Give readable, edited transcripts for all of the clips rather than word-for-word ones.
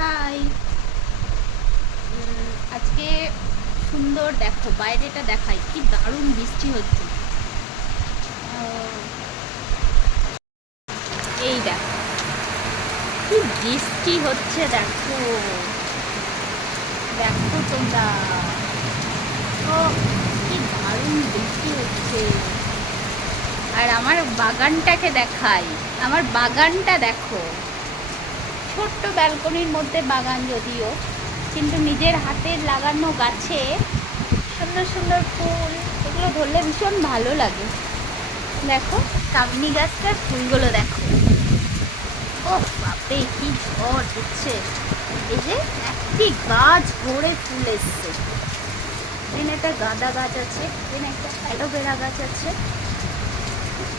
High. আজকে সুন্দর দেখো, বাইরেটা দেখাই, কি দারুণ বৃষ্টি হচ্ছে। এই দেখো কি বৃষ্টি হচ্ছে, দেখো দেখো তোমরা। ও কি দারুণ বৃষ্টি হচ্ছে। আর আমার বাগানটাকে দেখাই, আমার বাগানটা দেখো। ছোট্ট ব্যালকনির মধ্যে বাগান যদিও, কিন্তু নিজের হাতের লাগানো গাছে সুন্দর সুন্দর ফুল, এগুলো ধরলে ভীষণ ভালো লাগে। দেখো কামিনী গাছটার ফুলগুলো দেখো। ও বাপরে কি ঝড় দিচ্ছে। এই যে একটি গাছ ভরে ফুল এসছে। এখানে একটা গাঁদা গাছ আছে, এখানে একটা অ্যালোভেরা গাছ আছে,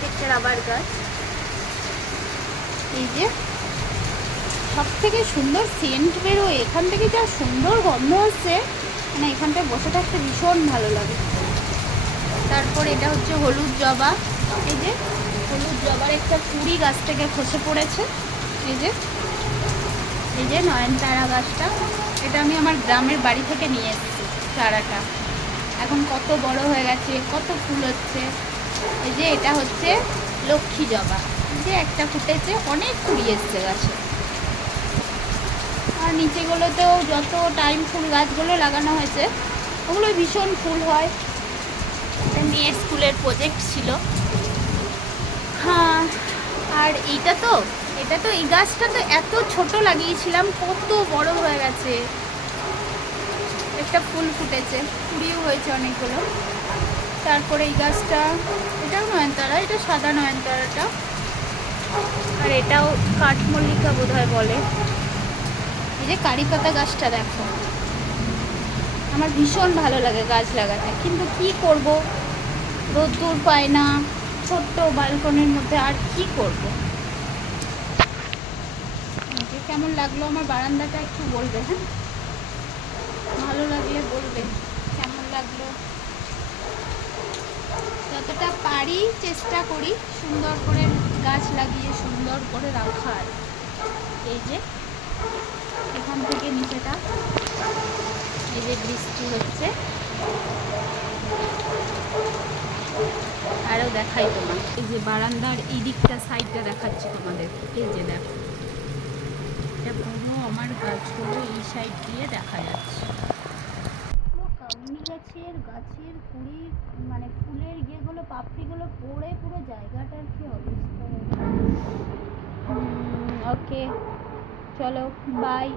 একটা রাবার গাছ। এই যে সব থেকে সুন্দর সেন্ট বেরোয় এখান থেকে, যা সুন্দর গন্ধ আসছে, মানে এখানটায় বসে থাকতে ভীষণ ভালো লাগে। তারপর এটা হচ্ছে হলুদ জবা। এই যে হলুদ জবার একটা কুড়ি গাছ থেকে খসে পড়েছে। এই যে এই যে নয়নতারা গাছটা, এটা আমি আমার গ্রামের বাড়ি থেকে নিয়ে এসেছি চারাটা। এখন কত বড় হয়ে গেছে, কত ফুল হচ্ছে। এই যে এটা হচ্ছে লক্ষ্মী জবা, এই যে একটা ফুটেছে, অনেক কুড়ি এসছে গাছে। আর নিচেগুলোতেও যত টাইম ফুল গাছগুলো লাগানো হয়েছে, ওগুলো ভীষণ ফুল হয়। এটা মেয়ের স্কুলের প্রজেক্ট ছিল। হ্যাঁ, আর এটা তো এই গাছটা তো এত ছোট লাগিয়েছিলাম, কত বড় হয়ে গেছে। একটা ফুল ফুটেছে, কুড়িও হয়েছে অনেকগুলো। তারপরে এই গাছটা, এটাও নয়নতারা, এটা সাদা নয়নতারাটা। আর এটাও কাঠমল্লিকা বোধহয় বলে। এই যে কারি পাতা গাছটা দেখো। আমার ভীষণ ভালো লাগে গাছ লাগাতে, কিন্তু কি করব, রোদ্দুর পায় না ছোট্ট বালকনির মধ্যে, আর কি করব। কেমন লাগলো আমার বারান্দাটা একটু বলবে, হ্যাঁ ভালো লাগলে বলবে কেমন লাগলো। যতটা পারি চেষ্টা করি সুন্দর করে গাছ লাগিয়ে সুন্দর করে রাখার। এই যে এখান থেকে নিচেটা, এই যে বৃষ্টি হচ্ছে। আরও দেখাই তোমার, এই যে বারান্দার এই দিকটা সাইডটা দেখাচ্ছি তোমাদের। এই যে দেখো, এটা পুরো আমার গাছগুলো এই সাইড দিয়ে দেখা যাচ্ছে। কামিনী গাছের কুড়ি, মানে ফুলের ইয়েগুলো, পাপড়িগুলো পড়ে পুরো জায়গাটার কি অবস্থা। ওকে চলো বাই।